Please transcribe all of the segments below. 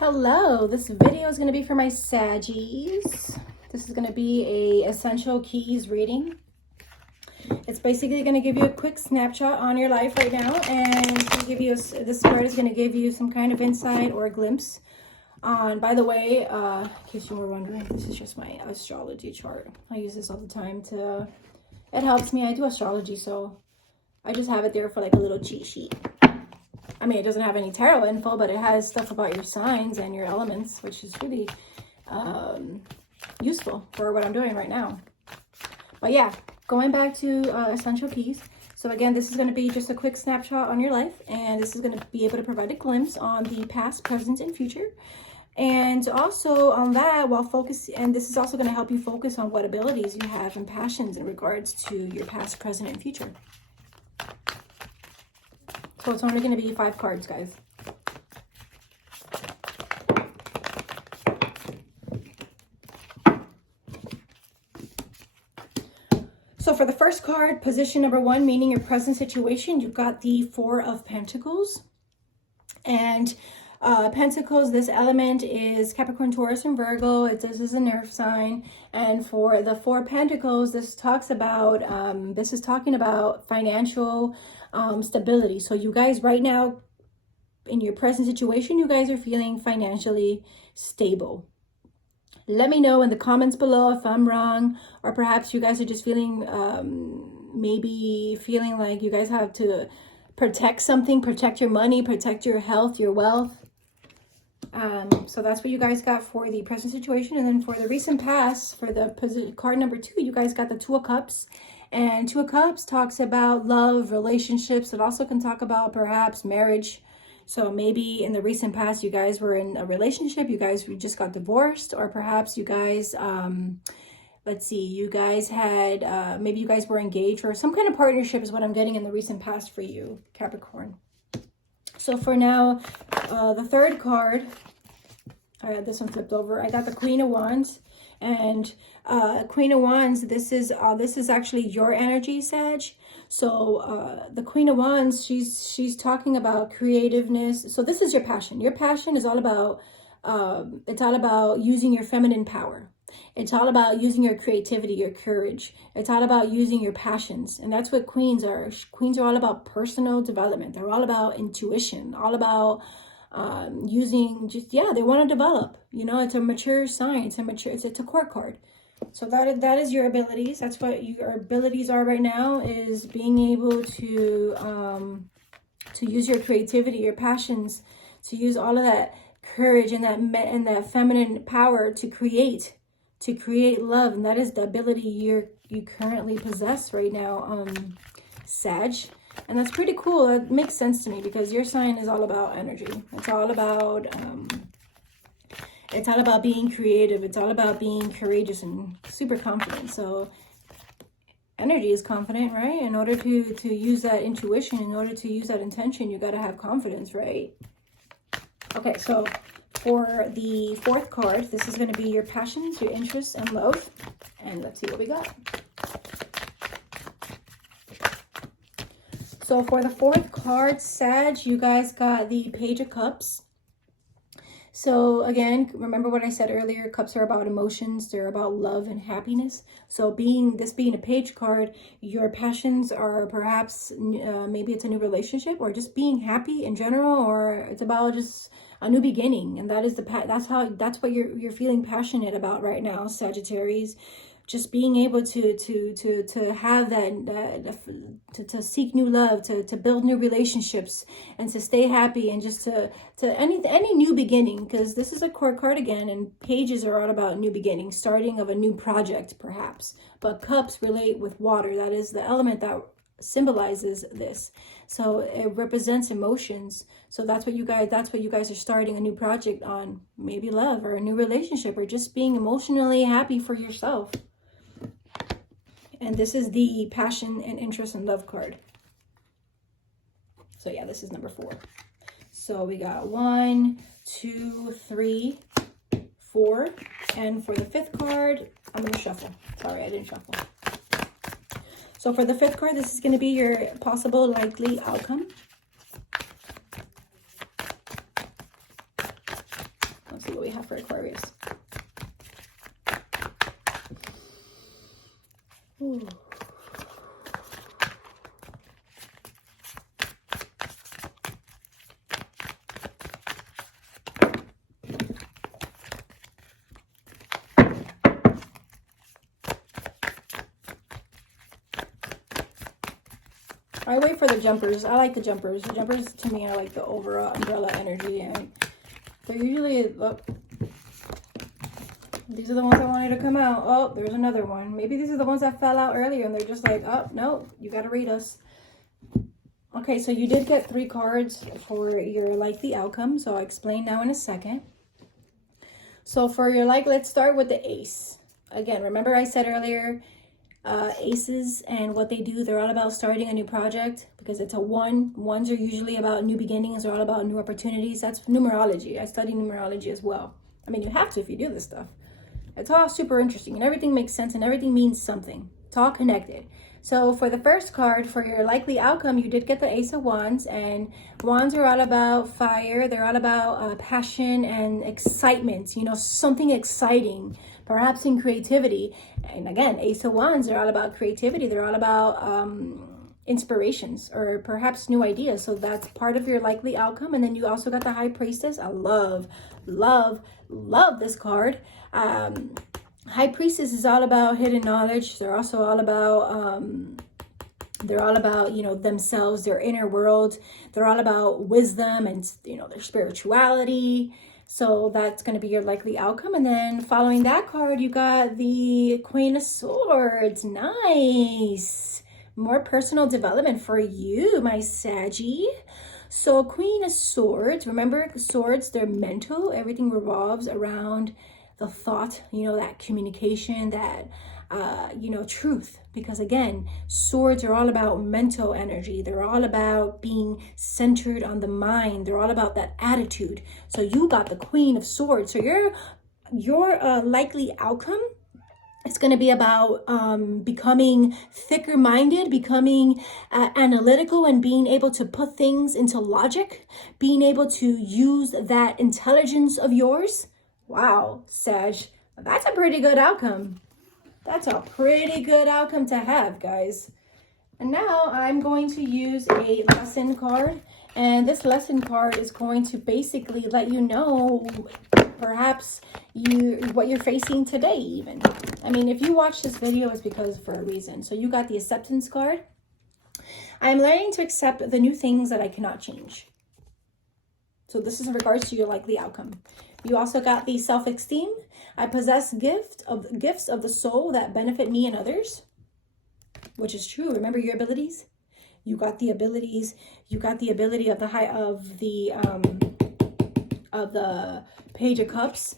Hello, this video is going to be for my Saggies. This is going to be a essential keys reading. It's basically going to give you a quick snapshot on your life right now, and give you this card is going to give you some kind of insight or a glimpse on. By the way, in case you were wondering, this is just my astrology chart. I use this all the time it helps me. I do astrology, so I just have it there for like a little cheat sheet. I mean, it doesn't have any tarot info, but it has stuff about your signs and your elements, which is really useful for what I'm doing right now. But yeah, going back to essential keys. So again, this is going to be just a quick snapshot on your life, and this is going to be able to provide a glimpse on the past, present, and future. And also on that, and this is also going to help you focus on what abilities you have and passions in regards to your past, present, and future. So it's only going to be 5 cards, guys. So for the first card, position number 1, meaning your present situation, you've got the 4 of Pentacles. And Pentacles, this element is Capricorn, Taurus, and Virgo. This is an earth sign. And for the 4 Pentacles, this talking about financial stability. So you guys right now, in your present situation, you guys are feeling financially stable. Let me know in the comments below if I'm wrong, or perhaps you guys are just feeling, maybe feeling like you guys have to protect something, protect your money, protect your health, your wealth. So that's what you guys got for the present situation. And then for the recent past, for the card number 2, you guys got the 2 of Cups. And 2 of Cups talks about love, relationships. It also can talk about perhaps marriage. So maybe in the recent past, you guys were in a relationship, you guys just got divorced, or perhaps you guys, let's see, you guys had, maybe you guys were engaged, or some kind of partnership is what I'm getting in the recent past for you, Capricorn. So for now, the third card, I got this one flipped over. I got the Queen of Wands. And Queen of Wands, this is actually your energy, Sag. So the Queen of Wands, she's talking about creativeness. So this is your passion. Your passion is all about it's all about using your feminine power. It's all about using your creativity, your courage. It's all about using your passions. And that's what queens are. Queens are all about personal development. They're all about intuition, all about they want to develop. You know, it's a mature sign. It's a court card. So that is your abilities. That's what your abilities are right now, is being able to use your creativity, your passions, to use all of that courage and that feminine power to create love. And that is the ability you currently possess right now, Sag. And that's pretty cool. That makes sense to me, because your sign is all about energy. It's all about being creative. It's all about being courageous and super confident. So energy is confident, right? In order to use that intuition, in order to use that intention, you got to have confidence, right? Okay, so for the 4th card, this is going to be your passions, your interests, and love. And let's see what we got. So for the 4th card, Sag, you guys got the Page of Cups. So again, remember what I said earlier, cups are about emotions. They're about love and happiness. So being a page card, your passions are perhaps, maybe it's a new relationship, or just being happy in general, or it's about just a new beginning. And that is that's what you're feeling passionate about right now, Sagittarius. Just being able to have to seek new love, to build new relationships, and to stay happy, and just to any new beginning, because this is a court card again, and pages are all about new beginnings, starting of a new project perhaps. But cups relate with water. That is the element that symbolizes this. So it represents emotions. So that's what you guys are starting a new project on, maybe love or a new relationship, or just being emotionally happy for yourself. And this is the passion and interest and love card. So yeah, this is number 4. So we got 1, 2, 3, 4. And for the 5th card, I'm going to shuffle. Sorry, I didn't shuffle. So for the 5th card, this is going to be your possible likely outcome. Let's see what we have for Aquarius. Ooh. I wait for the jumpers. I like the jumpers. The jumpers to me are like the overall umbrella energy, and they're usually, oh, these are the ones I wanted to come out. Oh, there's another one. Maybe these are the ones that fell out earlier and they're just like, oh, no, you got to read us. Okay, so you did get 3 cards for your likely outcome. So I'll explain now in a second. So for your let's start with the ace. Again, remember I said earlier, aces and what they do, they're all about starting a new project because it's a 1. 1s are usually about new beginnings. They're all about new opportunities. That's numerology. I study numerology as well. I mean, you have to if you do this stuff. It's all super interesting and everything makes sense and everything means something. It's all connected. So for the first card, for your likely outcome, you did get the Ace of Wands, and Wands are all about fire. They're all about passion and excitement, you know, something exciting, perhaps in creativity. And again, Ace of Wands, they're all about creativity. They're all about inspirations or perhaps new ideas. So that's part of your likely outcome. And then you also got the High Priestess. I love this card. High Priestess is all about hidden knowledge. They're also all about you know, themselves, their inner world. They're all about wisdom and, you know, their spirituality. So that's going to be your likely outcome. And then following that card, you got the Queen of Swords. Nice. More personal development for you, my Saggy. So Queen of Swords, remember swords, they're mental. Everything revolves around the thought, you know, that communication, that, you know, truth. Because again, swords are all about mental energy. They're all about being centered on the mind. They're all about that attitude. So you got the Queen of Swords. So your likely outcome, it's going to be about becoming thicker minded, becoming analytical, and being able to put things into logic, being able to use that intelligence of yours. Wow, Sag, that's a pretty good outcome. That's a pretty good outcome to have, guys. And now I'm going to use a lesson card. And this lesson card is going to basically let you know perhaps what you're facing today even. I mean, if you watch this video, it's because for a reason. So you got the acceptance card. I'm learning to accept the new things that I cannot change. So this is in regards to your likely outcome. You also got the self-esteem. I possess gifts of the soul that benefit me and others, which is true. Remember your abilities. You got the abilities. You got the ability of the Page of Cups,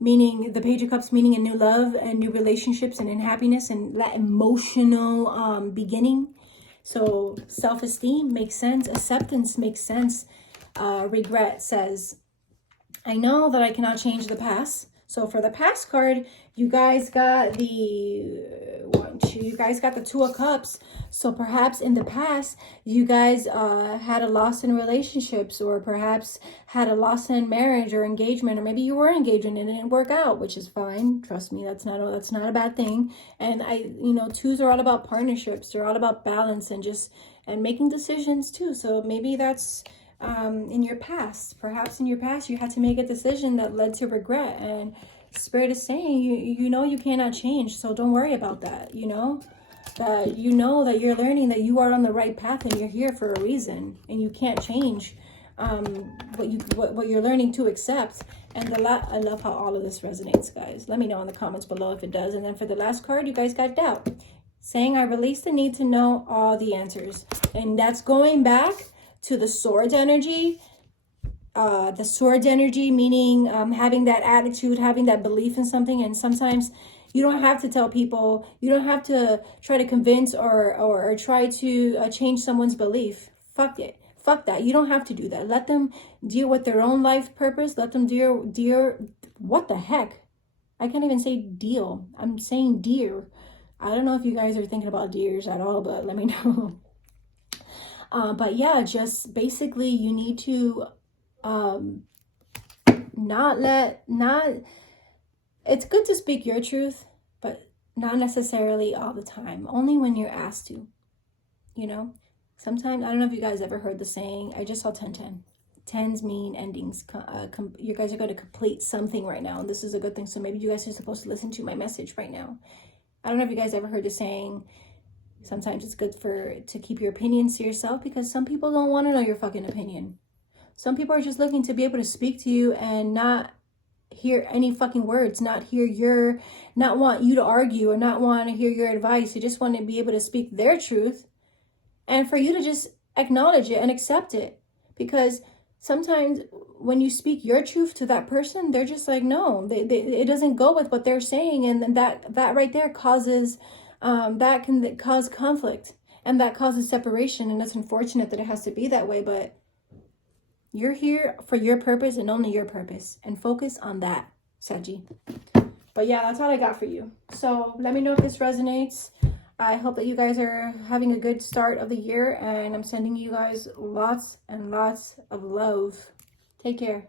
meaning the Page of Cups, meaning a new love and new relationships and in happiness and that emotional beginning. So self-esteem makes sense. Acceptance makes sense. Regret says, I know that I cannot change the past. So for the past card, you guys got the the Two of Cups. So perhaps in the past, you guys had a loss in relationships, or perhaps had a loss in marriage or engagement, or maybe you were engaged and it didn't work out, which is fine. Trust me, that's not a bad thing. And you know, twos are all about partnerships. They're all about balance and making decisions too. So maybe that's in your past. Perhaps in your past you had to make a decision that led to regret, and Spirit is saying you know you cannot change, so don't worry about that. You know that you're learning that you are on the right path and you're here for a reason, and you can't change what you're learning to accept. And I love how all of this resonates, guys. Let me know in the comments below if it does. And then for the last card, you guys got doubt, saying I release the need to know all the answers, and that's going back to the Swords energy. The Swords energy meaning having that attitude, having that belief in something. And sometimes you don't have to tell people, you don't have to try to convince or try to change someone's belief. Fuck it. Fuck that. You don't have to do that. Let them deal with their own life purpose. Let them dear what the heck? I can't even say deal. I'm saying deer. I don't know if you guys are thinking about deers at all, but let me know. But yeah, just basically you need to It's good to speak your truth, but not necessarily all the time. Only when you're asked to, you know? Sometimes, I don't know if you guys ever heard the saying, I just saw 10-10. 10s mean endings. You guys are going to complete something right now, and this is a good thing. So maybe you guys are supposed to listen to my message right now. I don't know if you guys ever heard the saying, sometimes it's good to keep your opinions to yourself, because some people don't want to know your fucking opinion. Some people are just looking to be able to speak to you and not hear any fucking words, not want you to argue or not want to hear your advice. They just want to be able to speak their truth and for you to just acknowledge it and accept it. Because sometimes when you speak your truth to that person, they're just like, no, it doesn't go with what they're saying. And that right there causes, that can cause conflict, and that causes separation. And it's unfortunate that it has to be that way, but you're here for your purpose and only your purpose, and focus on that, Saggy. But yeah, that's all I got for you. So let me know if this resonates. I hope that you guys are having a good start of the year, and I'm sending you guys lots and lots of love. Take care.